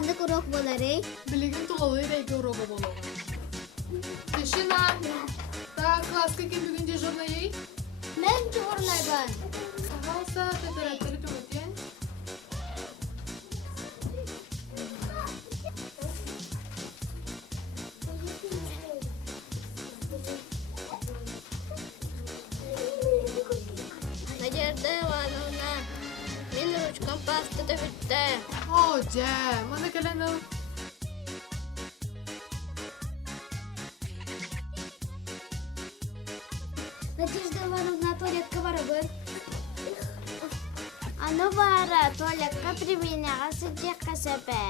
Kandık urok boları. Bilgin tuğalı reyge uroga bolu. Teşina. Ta klaska kim bugün dejurnayı? Ben çoğurnayban. Sağolsa temperatürü tümetiyen. Надежда Ивановна, мен ручкам паста да bitti. Hoca, mana gelen o. Надежда Ивановна, туалетка барабар. Аны бара, туалетка применяға сыджек касапе.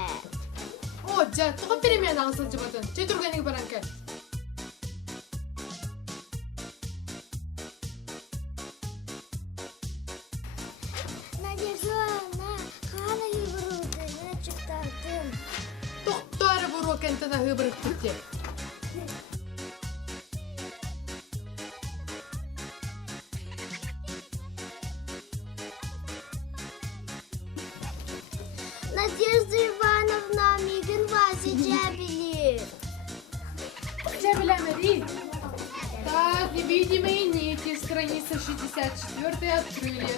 Hoca, tuğun perimen ağzını cıbatın. Çeturgenik baranke. Надежда Ивановна, қаны ебірудыны çıktardın. Doktor bu rokentana hıbırık tutacak. Надежда Ивановна, мигін вазы жәбілер. Чабелямери. Так, невидимые нити, страница 64 открыли.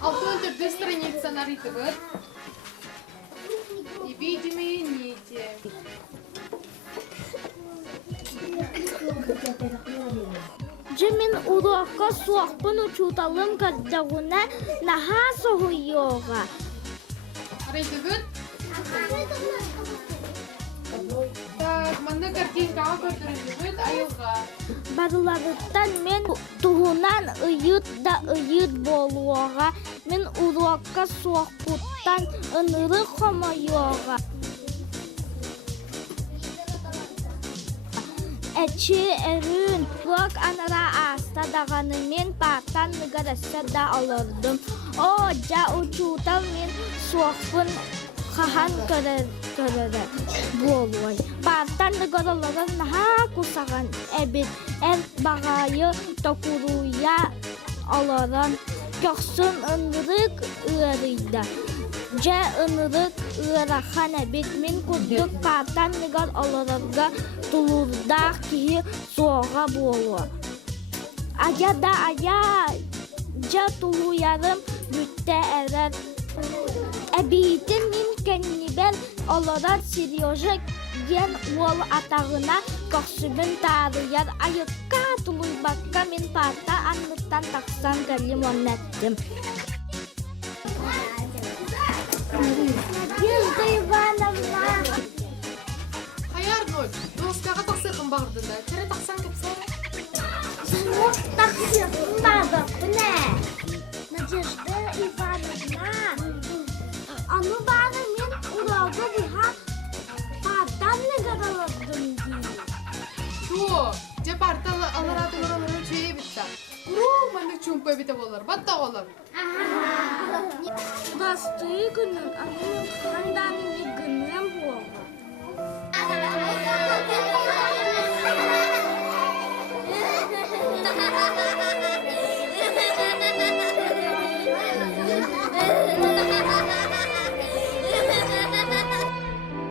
Алтын түрді страница нарыты бар. Невидимые нити. Жемин урокка суақпын учуталым кардагуна наха соғуйоға. Арайды гүн? Так, манда картинкаға көрдірінді гүн айылға. Барыларыттан мен туғунан ыйыт да ыйыт болуға. Мен урокка суақпуттан ыныры қомайоға. Әчі әрін бұқ анара аста дағаны мен паартан нығараса да алырдым. О, жа учутал мен суақпын қахан көрірі болуай. Паартан нығараларын наға құсаған әбет әр бағайы токуруя аларан көксін ынырық ұйарыйда. Жа ынырық ұйарахан әбет мен күрдік паартан нығар аларарға тулурдақ кихи соға болу. Ая да ая жа тулуярым бүтті әрір. Әбейтін мен кәннебен оларар Сережа ген ол атағына көксібін тарыяр айыққа тулуйбаққа мен парта аннықтан тақсан кәлім оннәттім. Надежда Ивановна. Hayar nol. Doskağa taksıqın bağırdın da. Tere taksan kepsa. Sanok taksıqın bağırdı ne? Надежда Ивановна. Аны бағы мен уралды бұға пардан нығаралырдым дейді. Şu, ce partalı alaratı oraları çöye bitti. Kuru mandık çumpa bite olur. Batta olur. Bastığı günün anının handanın